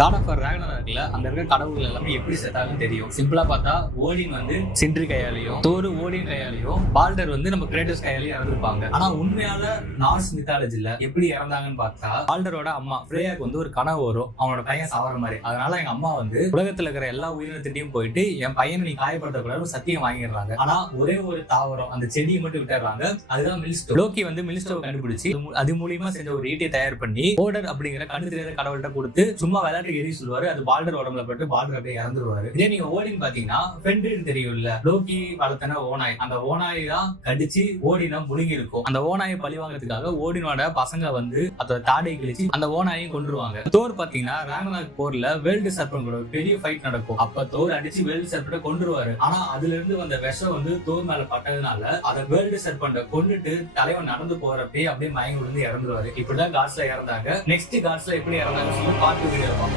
God of ராக்னராக்ல அந்த இருக்க கடவுள்கள் எல்லாமே எப்படி செத்தாங்கன்னு தெரியும். சிம்பிளா பார்த்தா ஓடின் வந்து சிண்ட்ரி கையாலையும், தோர் ஓடின் கையாலையும், பால்டர் வந்து நம்ம கிரேட்டஸ் கையாலையும் இறந்துருப்பாங்க. ஆனா உண்மையால நார்ஸ் மித்தாலஜில எப்படி இறந்தாங்கன்னு பார்த்தா, பால்டரோட அம்மா ஃப்ரேயாக்கு வந்து ஒரு கனவு வரும், அவனோட பையன் சாவற மாதிரி. அதனால எங்க அம்மா வந்து உலகத்துல இருக்கிற எல்லா உயிரினத்திட்டையும் போயிட்டு என் பையனை நீ காயப்படுத்தக்கூடாது சத்தியம் வாங்கிடுறாங்க. ஆனா ஒரே ஒரு தாவரம் அந்த செடியை மட்டும் விட்டுறாங்க, அதுதான் மில்ஸ்டோ. லோக்கி வந்து மில்ஸ்டோவை கண்டுபிடிச்சு அது மூலியமா செஞ்ச ஒரு ஈட்டியை தயார் பண்ணி ஓடர் அப்படிங்கிற கண்ணு தெரியாத கடவுள்கிட்ட கொடுத்து சும்மா விளையாட்டுக்கு எரி சொல்லுவாரு. அது பால்டர் உடம்புல பட்டு பால்டர் அப்படியே இறந்துருவாரு. இதே நீங்க ஓடின்னு பாத்தீங்கன்னா ஃபென்ரிர் தெரியும்ல, லோக்கி வளர்த்தன ஓனாய், அந்த ஓனாய் தான் கடிச்சு ஓடினா முழுங்கி இருக்கும். அந்த ஓனாயை பழிவாங்கிறதுக்காக ஓடினோட பசங்க வந்து அதோட தாடை கிழிச்சு அந்த ஓனாயையும் கொண்டுருவாங்க. தோர் பாத்தீங்கன்னா ராக்னராக் போர்ல வேர்ல்டு சர்பன் கூட பெரிய ஃபைட் நடக்கும். அப்ப தோர் அடிச்சு வேர்ல்டு சர்பனை கொண்டுருவாரு. ஆனா அதுல இருந்து வந்த விஷம் வந்து தோர் மேல பட்டதுனால அதை வேர்ல்டு சர்பனை கொண்டுட்டு தலைவன் நடந்து போறப்பே அப்படியே மயங்கி விழுந்து இறந்துருவாரு. இப்படிதான் காட்ஸ்ல இறந்தாங்க. நெக்ஸ்ட் காட்ஸ்ல எப்படி இறந்தாங்க பார்த்து வீடியோ பார்ப்போம்.